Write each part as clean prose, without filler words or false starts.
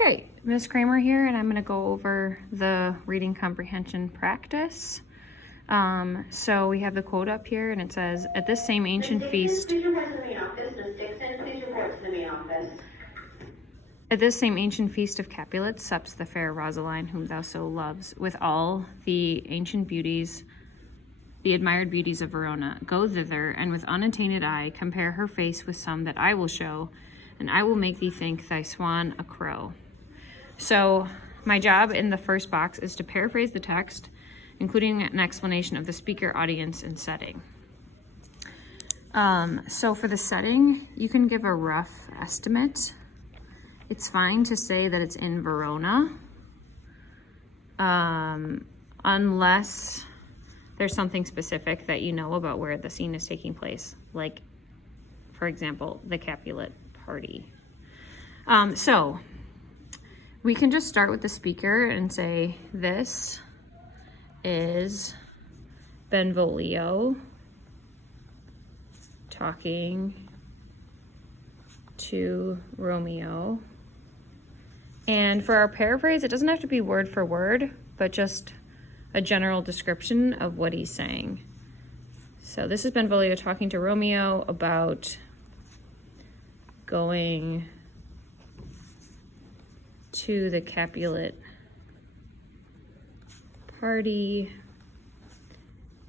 Okay, Miss Kramer here, and I'm going to go over the reading comprehension practice. So we have the quote up here, and it says, "At this same ancient feast." Please report to the main office. Ms. Dixon, please report to the main office. "At this same ancient feast of Capulet sups the fair Rosaline, whom thou so loves, with all the ancient beauties, the admired beauties of Verona. Go thither, and with unattainted eye compare her face with some that I will show, and I will make thee think thy swan a crow." So my job in the first box is to paraphrase the text, including an explanation of the speaker, audience, and setting. So for the setting, you can give a rough estimate. It's fine to say that it's in Verona, unless there's something specific that you know about where the scene is taking place, like, for example, the Capulet party. So we can just start with the speaker and say, this is Benvolio talking to Romeo. And for our paraphrase, it doesn't have to be word for word, but just a general description of what he's saying. So this is Benvolio talking to Romeo about going to the Capulet party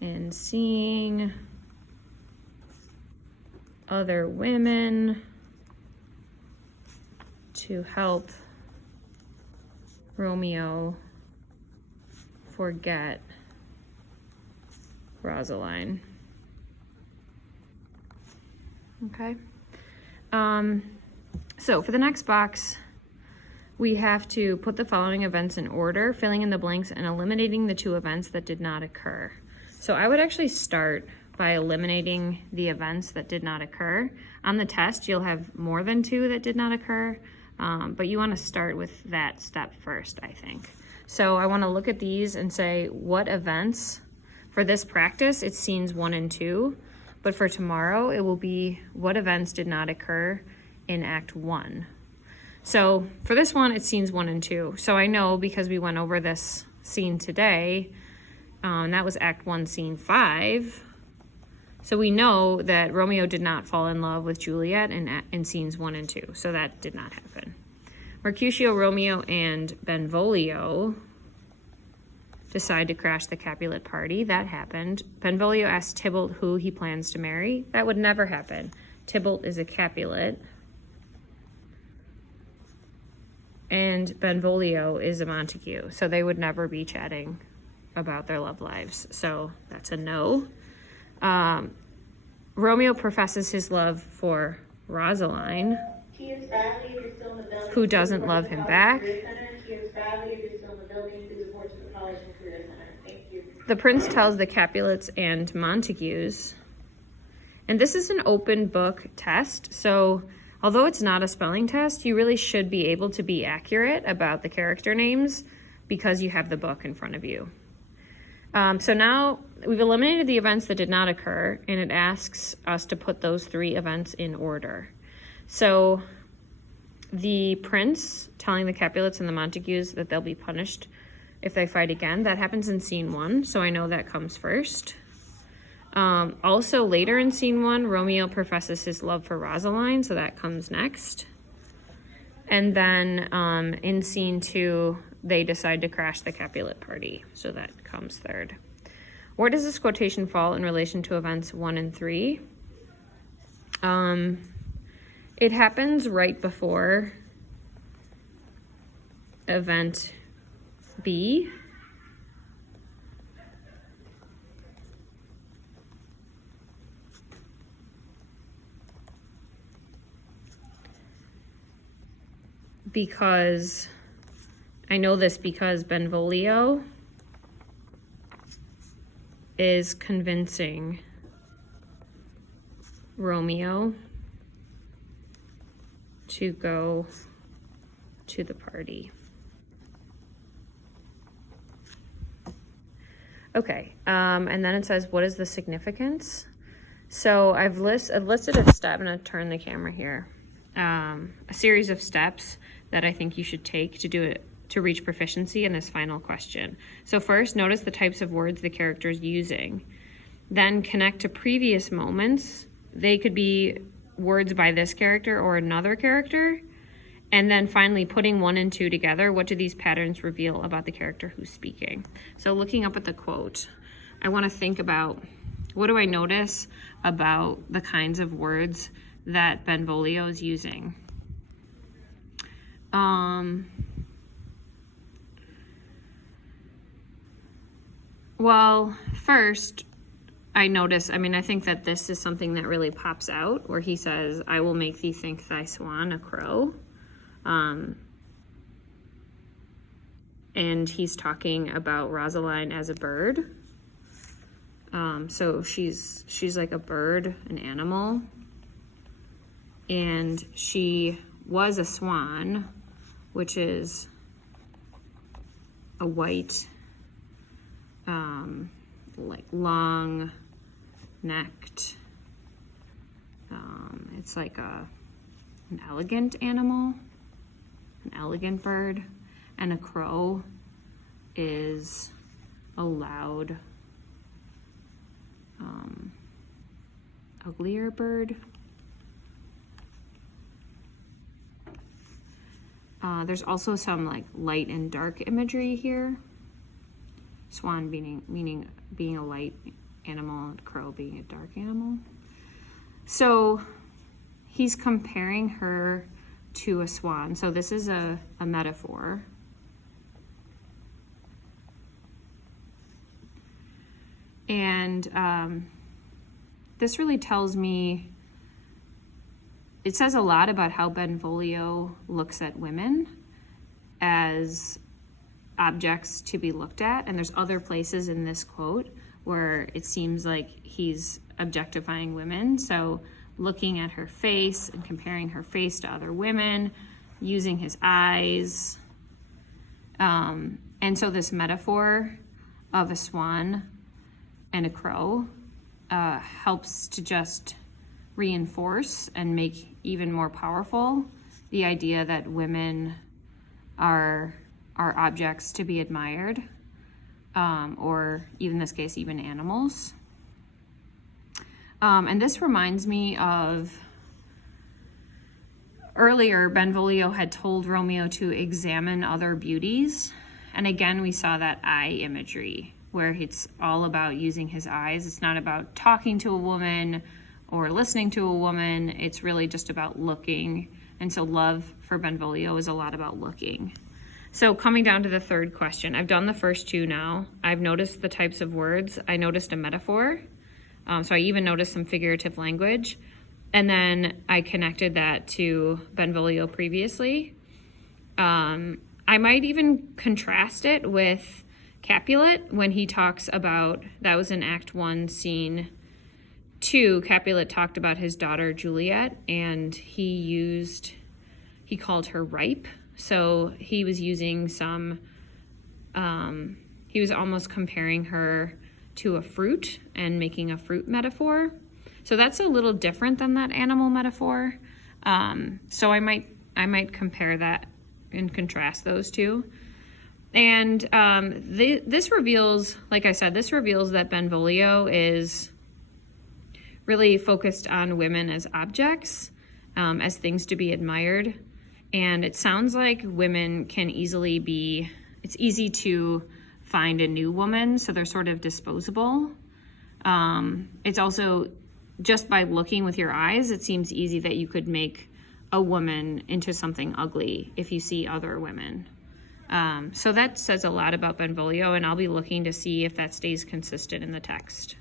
and seeing other women to help Romeo forget Rosaline. Okay. So for the next box, we have to put the following events in order, filling in the blanks and eliminating the two events that did not occur. So I would actually start by eliminating the events that did not occur. On the test, you'll have more than two that did not occur, but you want to start with that step first, I think. So I want to look at these and say, what events, for this practice, it's scenes 1 and 2, but for tomorrow, it will be what events did not occur in Act 1. So for this one, it's scenes 1 and 2. So I know, because we went over this scene today, that was Act 1, Scene 5. So we know that Romeo did not fall in love with Juliet in scenes 1 and 2. So that did not happen. Mercutio, Romeo, and Benvolio decide to crash the Capulet party. That happened. Benvolio asks Tybalt who he plans to marry. That would never happen. Tybalt is a Capulet. And Benvolio is a Montague. So they would never be chatting about their love lives. So that's a no. Romeo professes his love for Rosaline, who doesn't love him back. The prince tells the Capulets and Montagues, and this is an open book test, so although it's not a spelling test, you really should be able to be accurate about the character names because you have the book in front of you. So now we've eliminated the events that did not occur, and it asks us to put those 3 events in order. So the prince telling the Capulets and the Montagues that they'll be punished if they fight again, that happens in scene 1, so I know that comes first. Also later in scene 1, Romeo professes his love for Rosaline, so that comes next. And then in scene 2, they decide to crash the Capulet party, so that comes third. Where does this quotation fall in relation to events 1 and 3? It happens right before event B. Because I know this because Benvolio is convincing Romeo to go to the party. Okay, and then it says, what is the significance? So I've listed a step. I'm going to turn the camera here. A series of steps that I think you should take to reach proficiency in this final question. So first, notice the types of words the character is using. Then connect to previous moments. They could be words by this character or another character. And then finally, putting 1 and 2 together, what do these patterns reveal about the character who's speaking? So looking up at the quote, I want to think about, what do I notice about the kinds of words that Benvolio is using? Well, first, I think that this is something that really pops out, where he says, I will make thee think thy swan a crow. And he's talking about Rosaline as a bird. So she's like a bird, an animal. And she was a swan, which is a white, like long necked, it's like an elegant animal, an elegant bird. And a crow is a loud, uglier bird. There's also some like light and dark imagery here. Swan meaning being a light animal, and crow being a dark animal. So he's comparing her to a swan. So this is a metaphor. And this really tells me, it says a lot about how Benvolio looks at women as objects to be looked at. And there's other places in this quote where it seems like he's objectifying women. So looking at her face and comparing her face to other women, using his eyes. And so this metaphor of a swan and a crow helps to just reinforce and make even more powerful the idea that women are objects to be admired, or even in this case, even animals. And this reminds me of earlier, Benvolio had told Romeo to examine other beauties. And again, we saw that eye imagery where it's all about using his eyes. It's not about talking to a woman or listening to a woman. It's really just about looking. And so love for Benvolio is a lot about looking. So coming down to the third question, I've done the first two now. I've noticed the types of words. I noticed a metaphor. So I even noticed some figurative language. And then I connected that to Benvolio previously. I might even contrast it with Capulet when he talks about, that was in Act 1, Scene 2, Capulet talked about his daughter Juliet, and he called her ripe. So he was using some, he was almost comparing her to a fruit and making a fruit metaphor. So that's a little different than that animal metaphor. So I might compare that and contrast those two. And this reveals, like I said, this reveals that Benvolio is really focused on women as objects, as things to be admired. And it sounds like women can easily be, it's easy to find a new woman, so they're sort of disposable. It's also, just by looking with your eyes, it seems easy that you could make a woman into something ugly if you see other women. So that says a lot about Benvolio, and I'll be looking to see if that stays consistent in the text.